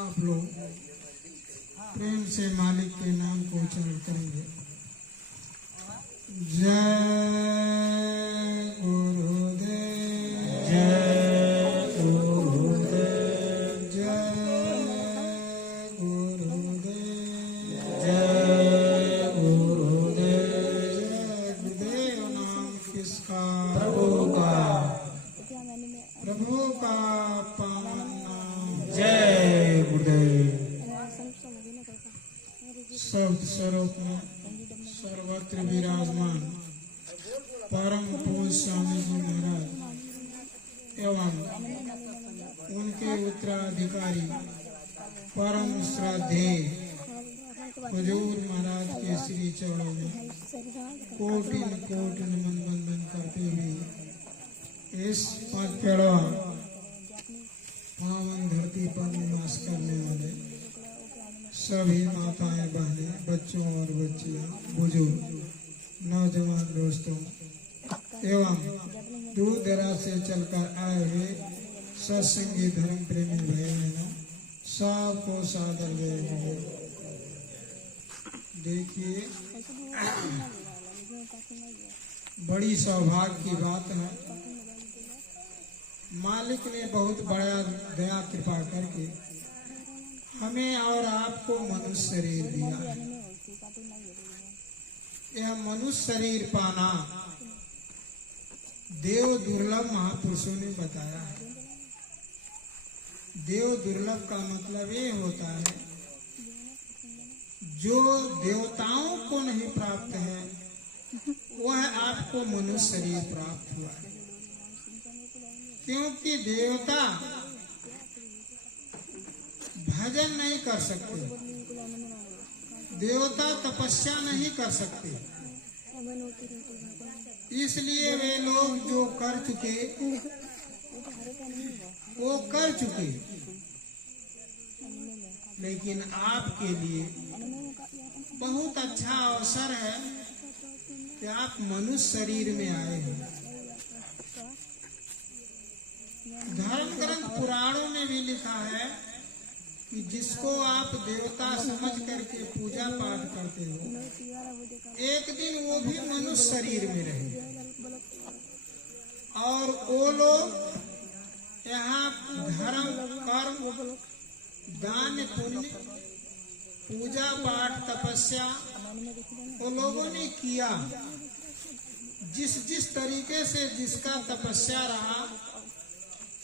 आप लोग प्रेम से मालिक के नाम को उच्चारण करेंगे। जय गुरुदेव, जय गुरुदेव, जय गुरुदेव, जय गुरुदेव। जय गुरुदेव नाम किसका? प्रभु का, प्रभु का पावन नाम। जय गुरुदेव। शब्द स्वरूप में सर्वत्र विराजमान परम पूज्य स्वामी जी महाराज एवं उनके उत्तराधिकारी परम श्रद्धेय हुजूर महाराज के श्री चरणों में कोटिन कोटि नमन बंदन करते हुए इस पांच पेड़वा पावन धरती पर निवास करने वाले सभी माताएं, बहनें, बच्चों और बच्चियां, बुजुर्ग, नौजवान दोस्तों एवं दूर दराज से चलकर आए हुए सत्संगी धर्म प्रेमी भाई बहनों सबको सादर देंगे। देखिए, बड़ी सौभाग्य की बात है, मालिक ने बहुत बड़ा दया कृपा करके हमें और आपको मनुष्य शरीर दिया है। यह मनुष्य शरीर पाना देव दुर्लभ महापुरुषों ने बताया है। देव दुर्लभ का मतलब ये होता है जो देवताओं को नहीं प्राप्त है वह आपको मनुष्य शरीर प्राप्त हुआ है, क्योंकि देवता भजन नहीं कर सकते, देवता तपस्या नहीं कर सकते, इसलिए वे लोग जो कर चुके वो कर चुके। लेकिन आपके लिए बहुत अच्छा अवसर है कि आप मनुष्य शरीर में आए हैं। धर्म ग्रंथ पुराणों में भी लिखा है कि जिसको आप देवता समझ करके पूजा पाठ करते हो एक दिन वो भी मनुष्य शरीर में रहे और वो लोग यहाँ धर्म कर्म दान पुण्य पूजा पाठ तपस्या वो लोगों ने किया। जिस जिस तरीके से जिसका तपस्या रहा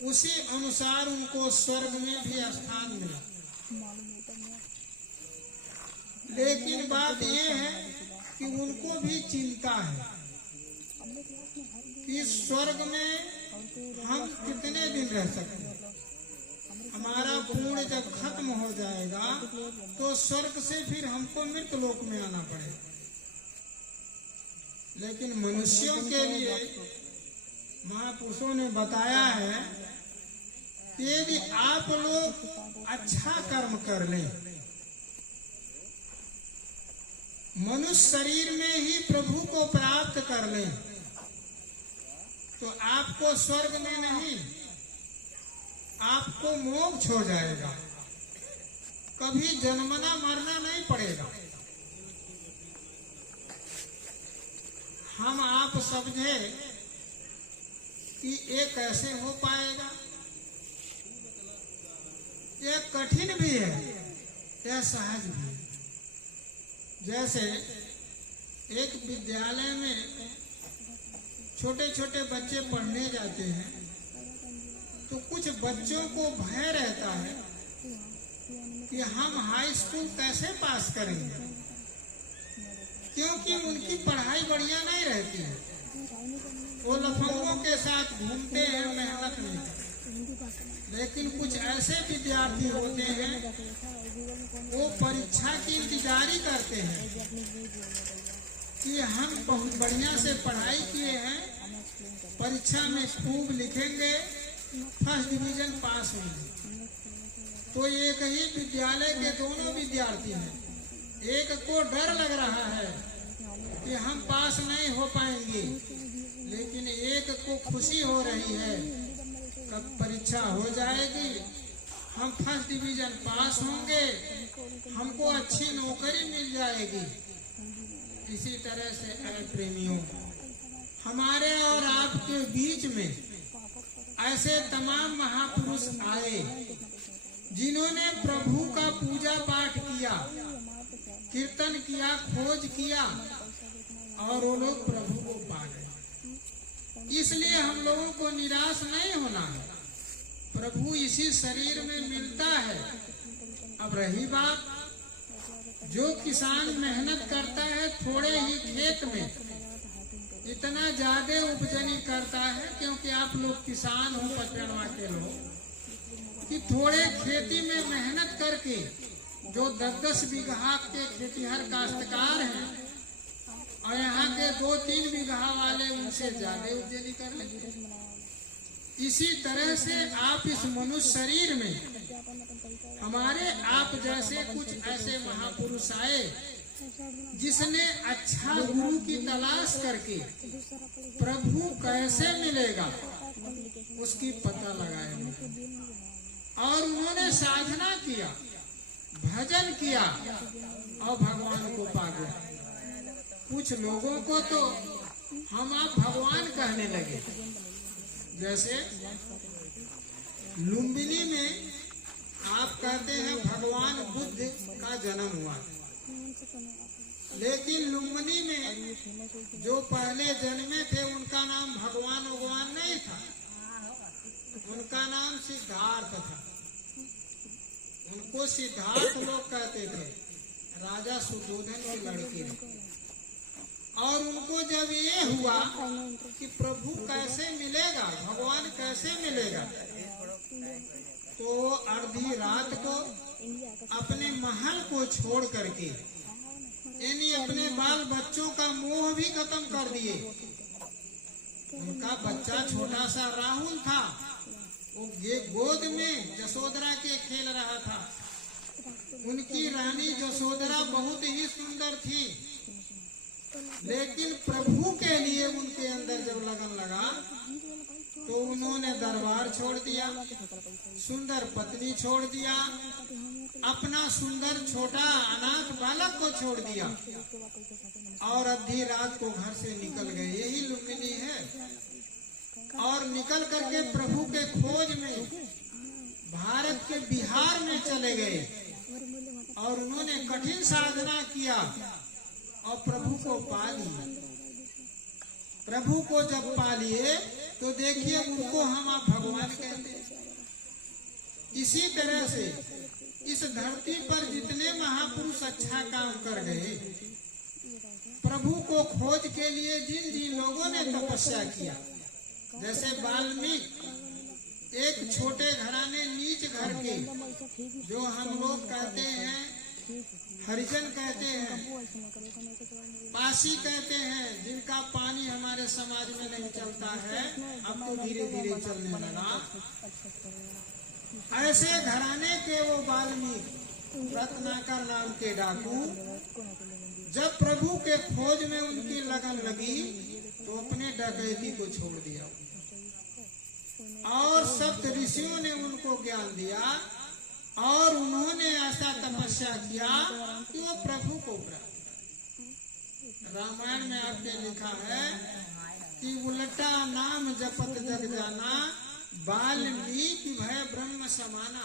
उसी अनुसार उनको स्वर्ग में भी स्थान मिला। लेकिन बात यह है कि उनको भी चिंता है कि स्वर्ग में हम कितने दिन रह सकते हैं। हमारा पुण्य जब खत्म हो जाएगा तो स्वर्ग से फिर हमको मृत लोक में आना पड़ेगा। लेकिन मनुष्यों के लिए महापुरुषों ने बताया है कि यदि आप लोग अच्छा कर्म कर लें, मनुष्य शरीर में ही प्रभु को प्राप्त कर लें, तो आपको स्वर्ग में नहीं, आपको मोक्ष हो जाएगा, कभी जन्मना मरना नहीं पड़ेगा। हम आप समझे कि ये कैसे हो पाएगा, यह कठिन भी है, यह सहज भी है। जैसे एक विद्यालय में छोटे छोटे बच्चे पढ़ने जाते हैं तो कुछ बच्चों को भय रहता है कि हम हाई स्कूल कैसे पास करेंगे, क्योंकि उनकी पढ़ाई बढ़िया नहीं रहती है। वो लफंगों के साथ घूमते हैं, मेहनत नहीं करते। लेकिन कुछ ऐसे विद्यार्थी होते हैं वो परीक्षा की इंतजारी करते हैं कि हम बहुत बढ़िया से पढ़ाई किए हैं, परीक्षा में खूब लिखेंगे, फर्स्ट डिवीजन पास होंगे। तो एक ही विद्यालय के दोनों विद्यार्थी हैं, एक को डर लग रहा है कि हम पास नहीं हो पाएंगे, लेकिन एक को खुशी हो रही है कब परीक्षा हो जाएगी, हम फर्स्ट डिवीजन पास होंगे, हमको अच्छी नौकरी मिल जाएगी। इसी तरह से प्रेमियों, हमारे और आपके बीच में ऐसे तमाम महापुरुष आए जिन्होंने प्रभु का पूजा पाठ किया, कीर्तन किया, खोज किया और वो लोग प्रभु को पा गए। इसलिए हम लोगों को निराश नहीं होना है, प्रभु इसी शरीर में मिलता है। अब रही बात, जो किसान मेहनत करता है थोड़े ही खेत में, इतना ज्यादा उपजनी करता है, क्योंकि आप लोग किसान हो, पचड़वा के लोग, कि थोड़े खेती में मेहनत करके जो 10-10 बीघा के खेतीहर काश्तकार हैं और यहाँ के 2-3 बीघा वाले उनसे ज्यादा उपजनी कर लेते। इसी तरह से आप इस मनुष्य शरीर में हमारे आप जैसे कुछ ऐसे महापुरुष आए जिसने अच्छा गुरु की तलाश करके प्रभु कैसे मिलेगा उसकी पता लगाया, और उन्होंने साधना किया, भजन किया और भगवान को पा गया। कुछ लोगों को तो हम आप भगवान कहने लगे। जैसे लुम्बिनी में आप कहते हैं भगवान बुद्ध का जन्म हुआ, लेकिन लुम्बिनी में जो पहले जन्मे थे उनका नाम भगवान नहीं था, उनका नाम सिद्धार्थ था। उनको सिद्धार्थ लोग कहते थे, राजा सुधोधन की लड़की ने। और उनको जब ये हुआ कि प्रभु कैसे मिलेगा, भगवान कैसे मिलेगा, तो आधी रात को अपने महल को छोड़ करके यानी अपने बाल बच्चों का मोह भी खत्म कर दिए। उनका बच्चा छोटा सा राहुल था, वो गोद में जसोदरा के खेल रहा था। उनकी रानी जसोदरा बहुत ही सुंदर थी, लेकिन प्रभु के लिए उनके अंदर जब लगन लगा तो उन्होंने दरबार छोड़ दिया, सुंदर पत्नी छोड़ दिया, अपना सुंदर छोटा अनाथ बालक को छोड़ दिया और आधी रात को घर से निकल गए। यही लुम्बिनी है। और निकल करके प्रभु के खोज में भारत के बिहार में चले गए और उन्होंने कठिन साधना किया और प्रभु को पा लिया। प्रभु को जब पा लिए तो देखिए उनको हम आप भगवान कहते हैं। इसी तरह से इस धरती पर जितने महापुरुष अच्छा काम कर गए, प्रभु को खोज के लिए जिन जिन लोगों ने तपस्या किया, जैसे वाल्मीकि एक छोटे घराने नीच घर के, जो हम लोग कहते हैं हरिजन कहते हैं, पासी कहते हैं, जिनका पानी हमारे समाज में नहीं चलता है, अब तो धीरे धीरे चलने लगा। ऐसे घराने के वो वाल्मीकि रत्नाकर नाम के डाकू जब प्रभु के खोज में उनकी लगन लगी तो अपने डकैती को छोड़ दिया और सप्त ऋषियों ने उनको ज्ञान दिया और उन्होंने ऐसा तपस्या किया कि वो प्रभु को प्राप्त। रामायण में आपने लिखा है कि उल्टा नाम जपत जग जाना, वाल्मीकि भय ब्रह्म समाना।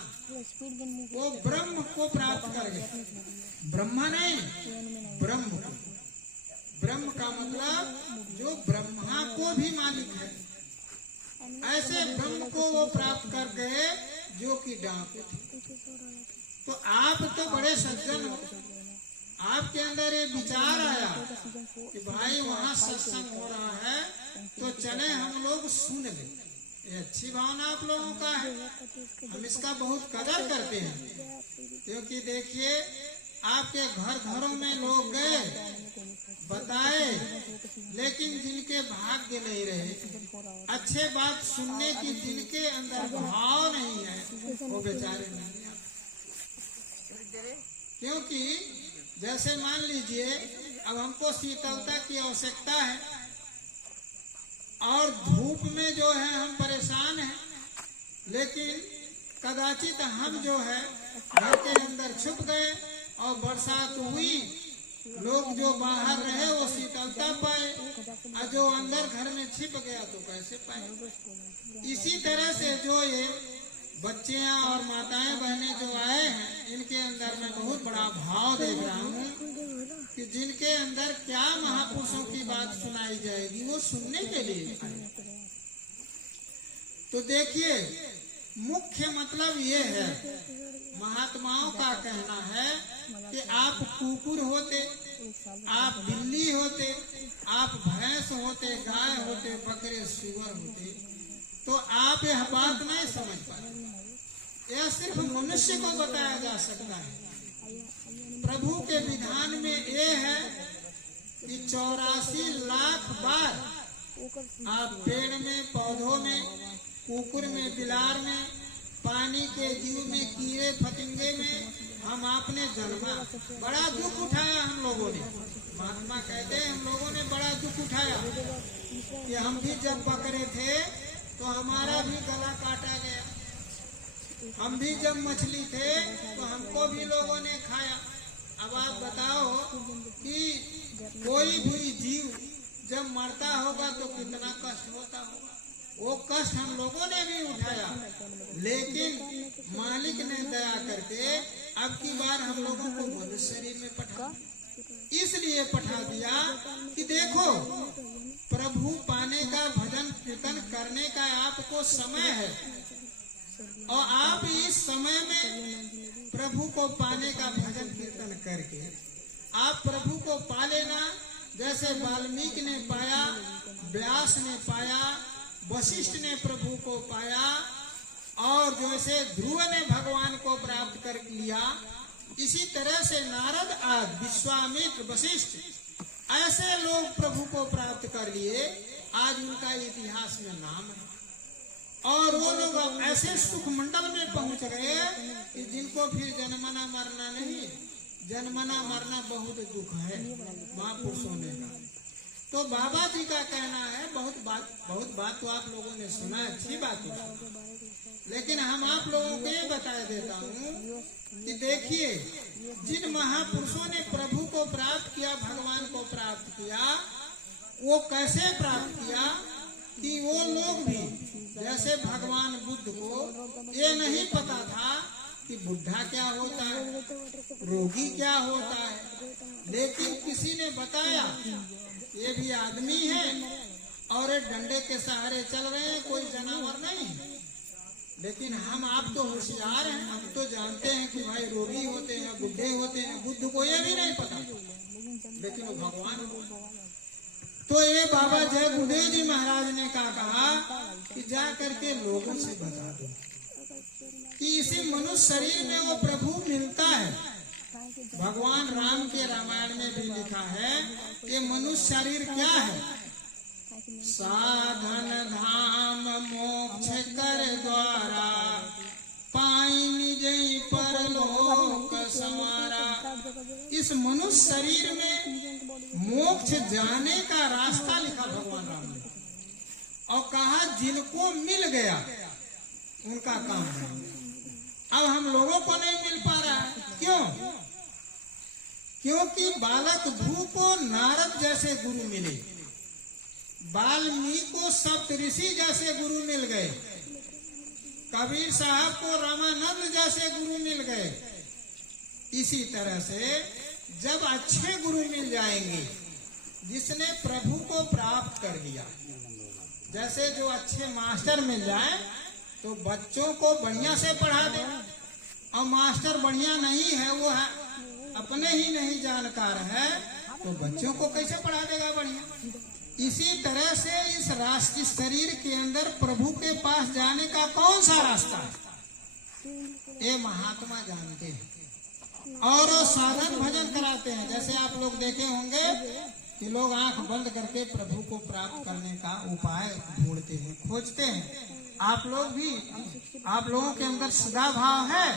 वो ब्रह्म को प्राप्त कर गए, ब्रह्मा नहीं, ब्रह्म को। ब्रह्म का मतलब जो ब्रह्मा को भी मालिक है, ऐसे ब्रह्म को वो प्राप्त कर गए जो कि डाकू थे। तो आप तो बड़े सज्जन हो, आपके अंदर ये विचार आया कि भाई वहाँ सत्संग हो रहा है तो चले हम लोग सुन ले। ये अच्छी भावना आप लोगों का है, हम इसका बहुत कदर करते हैं। क्योंकि देखिए आपके घरों में लोग गए, बताए, लेकिन जिनके भाग्य नहीं रहे, अच्छे बात सुनने की जिनके अंदर भाव नहीं है, वो बेचारे नहीं। क्योंकि जैसे मान लीजिए अब हमको शीतलता की आवश्यकता है और धूप में जो है हम परेशान हैं, लेकिन कदाचित हम जो है घर के अंदर छुप गए और बरसात हुई, लोग जो बाहर रहे वो शीतलता पाए और जो अंदर घर में छिप गया तो कैसे पाए। इसी तरह से जो ये बच्चियां और माताएं बहनें जो आए हैं, इनके अंदर मैं बहुत बड़ा भाव देख रहा हूँ कि जिनके अंदर क्या महापुरुषों की बात सुनाई जाएगी वो सुनने के लिए आए। तो देखिए मुख्य मतलब ये है, महात्माओं का कहना है कि आप कुकुर होते, आप बिल्ली होते, आप भैंस होते, गाय होते, बकरे सुअर होते तो आप यह बात नहीं समझ पाते। यह सिर्फ मनुष्य को बताया जा सकता है। प्रभु के विधान में ये है कि 84 लाख बार आप पेड़ में, पौधों में, कुकुर में, बिलार में, पानी के जीव में, कीड़े फतिंगे में हम आपने जन्मा। बड़ा दुख उठाया हम लोगों ने। महात्मा कहते हैं हम लोगों ने बड़ा दुख उठाया कि हम भी जब बकरे थे तो हमारा भी गला काटा गया, हम भी जब मछली थे तो हमको भी लोगों ने खाया। अब आप बताओ कि कोई भी जीव जब मरता होगा तो कितना कष्ट होता होगा। वो कष्ट हम लोगों ने भी उठाया, लेकिन मालिक ने दया करके अब की बार हम लोगों को मनुष्य शरीर में पठा, इसलिए पठा दिया कि देखो प्रभु पाने का, भजन कीर्तन करने का आपको समय है और आप इस समय में प्रभु को पाने का भजन कीर्तन करके आप प्रभु को पा लेना। जैसे वाल्मीकि ने पाया, व्यास ने पाया, वशिष्ठ ने प्रभु को पाया और जैसे ध्रुव ने भगवान को प्राप्त कर लिया, इसी तरह से नारद आदि, विश्वामित्र, वशिष्ठ ऐसे लोग प्रभु को प्राप्त कर लिए। आज उनका इतिहास में नाम है और वो लोग ऐसे सुख मंडल में पहुंच गए कि जिनको फिर जन्मना मरना नहीं, जन्मना मरना बहुत दुख है महापुरुषों ने कहा। तो बाबा जी का कहना है, बहुत बात तो आप लोगों ने सुना, अच्छी बात है, लेकिन हम आप लोगों को ये बता देता हूँ कि देखिए जिन महापुरुषों ने प्रभु को प्राप्त किया, भगवान को प्राप्त किया, वो कैसे प्राप्त किया कि वो लोग भी जैसे भगवान बुद्ध को ये नहीं पता था कि बुढ़ा क्या होता है, रोगी क्या होता है, लेकिन किसी ने बताया ये भी आदमी है और डंडे के सहारे चल रहे हैं, कोई जानवर नहीं। लेकिन हम आप तो होशियार हैं, हम तो जानते हैं कि भाई रोगी होते हैं, बुढ़े होते हैं। बुद्ध को ये भी नहीं पता, लेकिन वो भगवान हो। तो ये बाबा जय गुरुदेव जी महाराज ने कहा कि जा करके लोगों से बता दो कि इसी मनुष्य शरीर में वो प्रभु मिलता है। भगवान राम के रामायण में भी लिखा है कि मनुष्य शरीर क्या है, साधन धाम मोक्ष कर द्वारा, पाई निज परलोक संवारा। इस मनुष्य शरीर में मोक्ष जाने का रास्ता लिखा भगवान राम ने और कहा जिनको मिल गया उनका काम है। अब हम लोगों को नहीं मिल पा रहा है, क्यों? क्योंकि बालक ध्रुव को नारद जैसे गुरु मिले, वाल्मीकि को सप्त ऋषि जैसे गुरु मिल गए, कबीर साहब को रामानंद जैसे गुरु मिल गए। इसी तरह से जब अच्छे गुरु मिल जाएंगे, जिसने प्रभु को प्राप्त कर लिया, जैसे जो अच्छे मास्टर मिल जाए तो बच्चों को बढ़िया से पढ़ा दे, और मास्टर बढ़िया नहीं है, वो है अपने ही नहीं जानकार है, तो बच्चों को कैसे पढ़ा देगा बढ़िया। इसी तरह से इस शरीर के अंदर प्रभु के पास जाने का कौन सा रास्ता है, ये महात्मा जानते हैं और साधन भजन कराते हैं। जैसे आप लोग देखे होंगे कि लोग आंख बंद करके प्रभु को प्राप्त करने का उपाय ढूंढते हैं, खोजते हैं। आप लोग भी, आप लोगों के अंदर सदा भाव है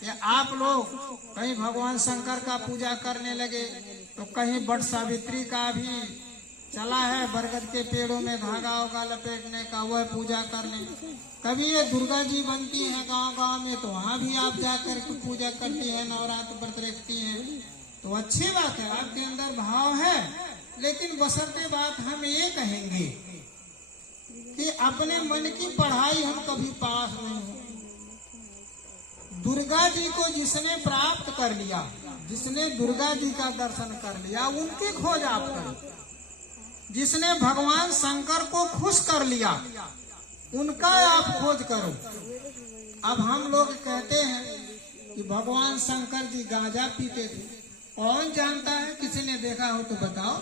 कि आप लोग कहीं भगवान शंकर का पूजा करने लगे तो कहीं बट सावित्री का भी चला है, बरगद के पेड़ों में धागा होगा लपेटने का, वह पूजा करने। कभी ये दुर्गा जी बनती हैं गांव-गांव में तो वहाँ भी आप जाकर के पूजा करती हैं, नवरात्र व्रत रखती हैं, तो अच्छी बात है, आपके अंदर भाव है। लेकिन बशर्ते बात हम ये कहेंगे कि अपने मन की पढ़ाई हम कभी पास नहीं हो। दुर्गा जी को जिसने प्राप्त कर लिया, जिसने दुर्गा जी का दर्शन कर लिया, उनकी खोज आप करें। जिसने भगवान शंकर को खुश कर लिया, उनका आप खोज करो। अब हम लोग कहते हैं कि भगवान शंकर जी गांजा पीते थे, कौन जानता है? किसी ने देखा हो तो बताओ।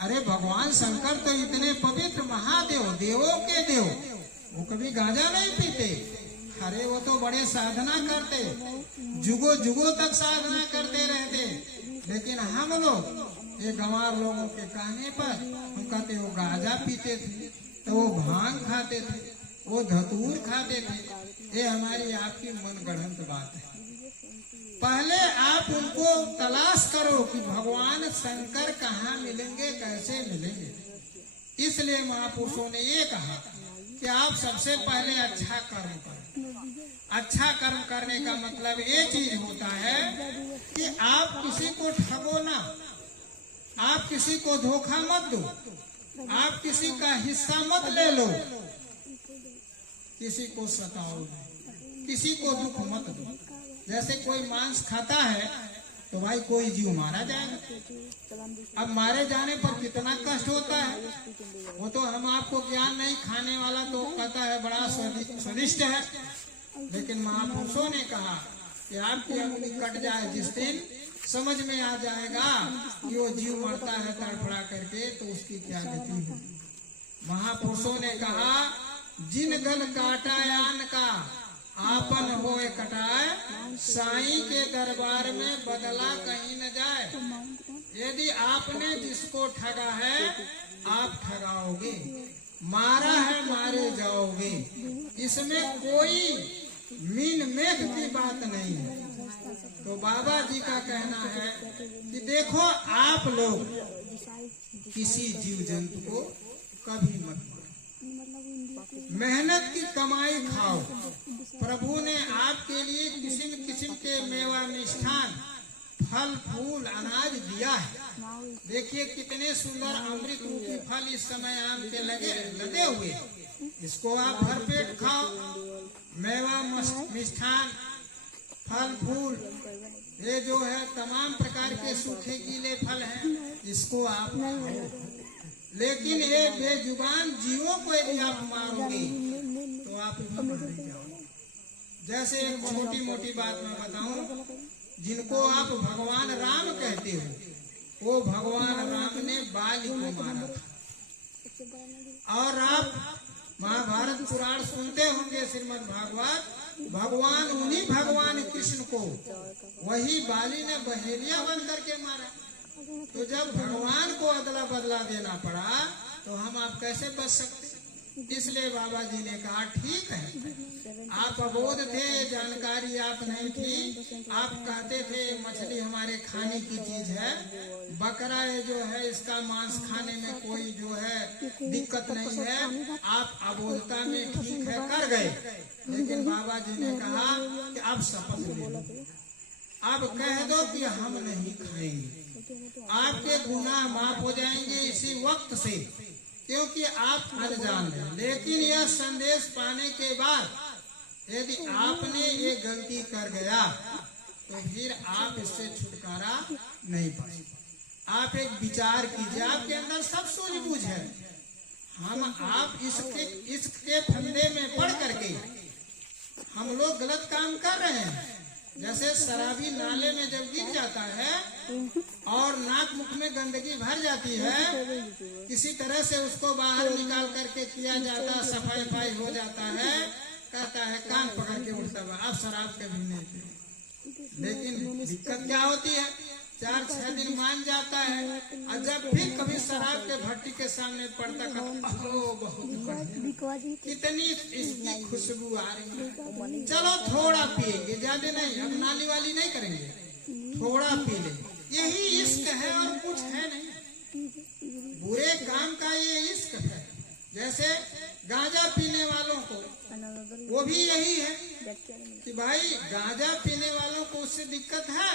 अरे भगवान शंकर तो इतने पवित्र महादेव, देवों के देव, वो कभी गांजा नहीं पीते। अरे वो तो बड़े साधना करते, जुगो जुगो तक साधना करते रहते। लेकिन हम लोग ये गंवार लोगों के कहने पर हम कहते वो गांजा पीते थे, तो वो भांग खाते थे, वो धतूर खाते थे। ये हमारी आपकी मनगढ़ंत बात है। पहले आप उनको तलाश करो कि भगवान शंकर कहाँ मिलेंगे, कैसे मिलेंगे। इसलिए महापुरुषों ने ये कहा कि आप सबसे पहले अच्छा कर्म करो। अच्छा कर्म करने का मतलब ये चीज होता है कि आप किसी को ठगो ना, आप किसी को धोखा मत दो, आप किसी का हिस्सा मत ले लो, किसी को सताओ, किसी को दुख मत दो। जैसे कोई मांस खाता है तो भाई कोई जीव मारा जाएगा। अब मारे जाने पर कितना कष्ट होता है, वो तो हम आपको ज्ञान नहीं, खाने वाला तो कहता है बड़ा स्वादिष्ट है। लेकिन महापुरुषों ने कहा कि आपकी उंगली कट जाए जिस दिन, समझ में आ जाएगा कि वो जीव मरता है तड़फड़ा करके, तो उसकी क्या गति है। महापुरुषों ने कहा जिन गल काटायान का आपन होए कटाए, साईं के दरबार में बदला कहीं न जाए। यदि आपने जिसको ठगा है आप ठगाओगे, मारा है मारे जाओगे, इसमें कोई मीन मेघ की बात नहीं है। तो बाबा जी का कहना है कि देखो आप लोग किसी जीव जंतु को कभी मत मारो, मेहनत की कमाई खाओ। प्रभु ने आपके लिए किस्म किस्म के मेवा मिष्ठान, फल फूल अनाज दिया है। देखिए कितने सुंदर अमृत रूपी फल इस समय आम के लगे हुए, इसको आप भरपेट खाओ। मेवा मिष्ठान, फल फूल, ये जो है तमाम प्रकार के सूखे गीले फल हैं, इसको आप खाओ। लेकिन ये बेजुबान जीवों को यदि आप मारोगे तो आप मारे जाओगे। जैसे एक छोटी मोटी बात मैं बताऊं, जिनको आप भगवान राम कहते हो, वो भगवान राम ने बाली को मारा था। और आप महाभारत पुराण सुनते होंगे, श्रीमद् भागवत, भगवान उन्हीं भगवान कृष्ण को वही बाली ने बहेलिया बन करके मारा। तो जब भगवान को अदला बदला देना पड़ा तो हम आप कैसे बच सकते। इसलिए बाबा जी ने कहा ठीक है, आप अबोध थे, जानकारी आप नहीं थी, आप कहते थे मछली हमारे खाने की चीज है, बकरा ये जो है इसका मांस खाने में कोई जो है दिक्कत नहीं है, आप अबोधता में ठीक है कर गए। लेकिन बाबा जी ने कहा कि अब शपथ ले लो, अब कह दो कि हम नहीं खाएंगे, आपके गुनाह माफ हो जाएंगे इसी वक्त से, क्योंकि आप अनजान हैं। लेकिन यह संदेश पाने के बाद यदि आपने ये गलती कर गया तो फिर आप इससे छुटकारा नहीं पाएंगे। आप एक विचार कीजिए, आपके अंदर सब सूझबूझ है, हम आप इसके फंदे में पड़ करके हम लोग गलत काम कर रहे हैं। जैसे शराबी नाले में जब गिर जाता है और नाक मुख में गंदगी भर जाती है, किसी तरह से उसको बाहर निकाल करके किया जाता, सफाई हो जाता है, कहता है कान पकड़ के उठता है अब शराब कभी नहीं पी। लेकिन दिक्कत क्या होती है, 4-6 दिन मान जाता है, और जब फिर कभी शराब के भट्टी के सामने पड़ता कहता ओ बहुत बढ़िया, कितनी इसकी खुशबू आ रही है, चलो थोड़ा पिएंगे, ज्यादा नहीं, अब नाली वाली नहीं करेंगे, थोड़ा पी ले। यही इश्क है और कुछ है नहीं। बुरे काम का ये इश्क है। जैसे गांजा पीने वालों को वो भी यही है कि भाई गांजा पीने वालों को उससे दिक्कत है,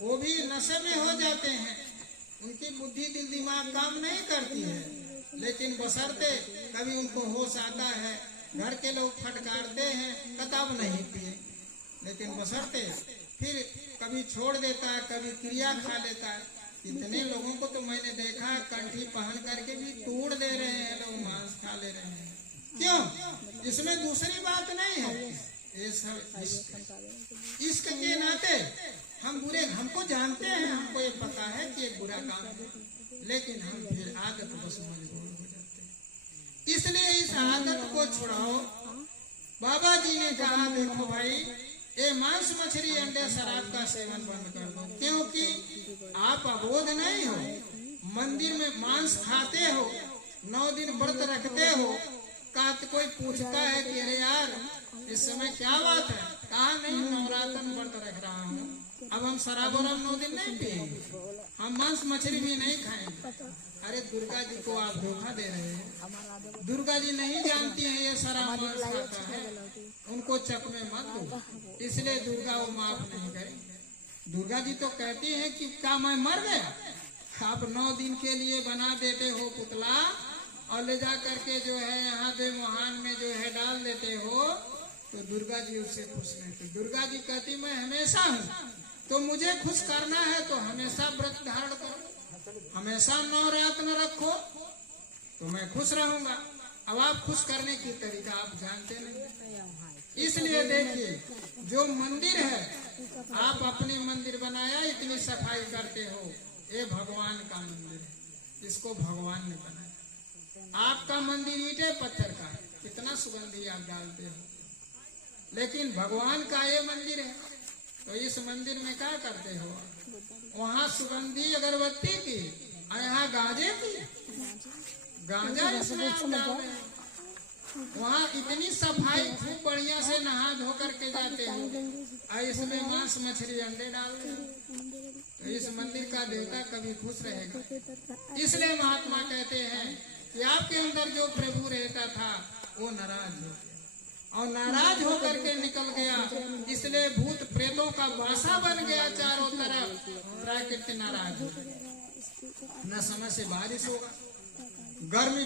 वो भी नशे में हो जाते हैं, उनकी बुद्धि दिल दिमाग काम नहीं करती है, लेकिन बशर्ते कभी उनको होश आता है, घर के लोग फटकारते हैं कताब नहीं पिए, लेकिन बशर्ते फिर कभी छोड़ देता है, कभी क्रिया खा लेता है। इतने लोगों को तो मैंने देखा कंठी पहन करके भी तोड़ दे रहे हैं लोग, मांस खा ले रहे हैं। क्यों? इसमें दूसरी बात नहीं है, ये सब इश्क के नाते हम बुरे, हमको जानते हैं, हमको ये पता है कि एक बुरा काम है, लेकिन हम फिर आदत बस मजबूर हो जाते हैं। इसलिए इस आदत को छुड़ाओ। बाबा जी ने कहा देखो भाई, ये मांस मछली अंडे शराब का सेवन बंद कर दो, क्योंकि आप अबोध नहीं हो, मंदिर में मांस खाते हो, 9 दिन व्रत रखते हो, कहा तो कोई पूछता है कि अरे यार इस समय क्या बात है, कहा नहीं नवरात्र व्रत रख रहा हूँ, अब हम शराब और 9 दिन नहीं पिएंगे, हम मांस मछली भी नहीं खाएंगे। अरे दुर्गा जी को आप धोखा दे रहे हैं। दुर्गा जी नहीं जानती है ये शराब मांस खाता है, उनको चक में मत दो, इसलिए दुर्गा वो माफ नहीं करेंगे। दुर्गा जी तो कहती है कि क्या मैं मर गया, आप 9 दिन के लिए बना देते हो पुतला और ले जा करके जो है यहाँ पे मोहान में जो है डाल देते हो, तो दुर्गा जी उससे खुश नहीं थी। दुर्गा जी कहती मैं हमेशा हूँ, तो मुझे खुश करना है तो हमेशा व्रत धारण करो, हमेशा नवरात्र रखो, तो मैं खुश रहूंगा। अब आप खुश करने की तरीका आप जानते नहीं, इसलिए देखिए जो मंदिर है, आप अपने मंदिर बनाया, इतनी सफाई करते हो, ये भगवान का मंदिर है, इसको भगवान ने बनाया। आपका मंदिर ईंटे पत्थर का है, कितना सुगंधी आप डालते हो, लेकिन भगवान का ये मंदिर है, तो इस मंदिर में क्या करते हो, वहाँ सुगंधी अगरबत्ती की और यहाँ गांजे की, गांजा इसमें आप डाल रहे हैं। वहाँ इतनी सफाई, खूब बढ़िया से नहा धो करके जाते हो, और इसमें मांस मछली अंडे डाल रहे हो, तो इस मंदिर का देवता कभी खुश रहेगा। इसलिए महात्मा कहते हैं कि आपके अंदर जो प्रभु रहता था वो नाराज हो गया, और नाराज होकर के निकल गया, इसलिए भूत प्रेतों का वासा बन गया चारों तरफ, प्राकृतिक नाराज हो गया। न समय से बारिश होगा, गर्मी